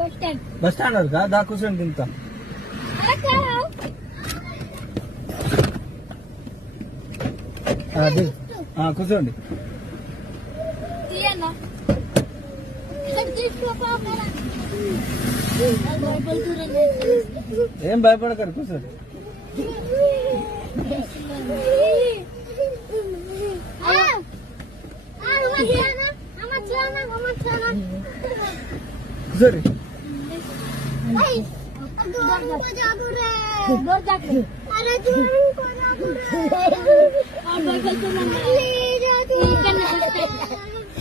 bus stand వరకా దా కూర్చోండి దింపుతా కూర్చోండి ఏం భయపడతారు కూర్చోండి కూర్చోండి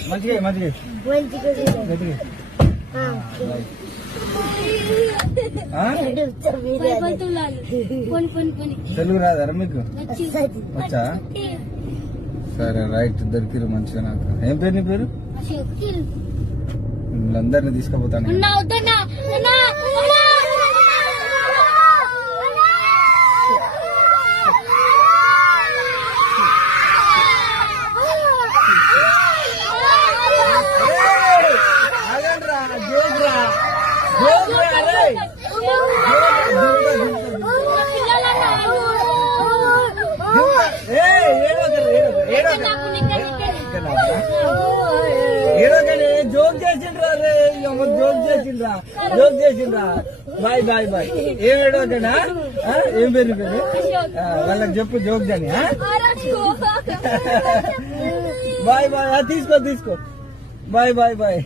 మంచిగా మంచిగా తెలుగు రాదారా మీకు వచ్చా సరే రైట్ దొరికిరు మంచిగా నాకు ఏం పేరు నీ పేరు అందరిని తీసుకుపోతాను జోక్ చేసిండ్రా రే జోక్ చేసిండ్రా బాయ్ బాయ్ బాయ్ ఏం ఏడవకనా ఏం పేరు పేరు వాళ్ళకి చెప్పు జోక్ అని బాయ్ బాయ్ తీసుకో బాయ్ బాయ్ బాయ్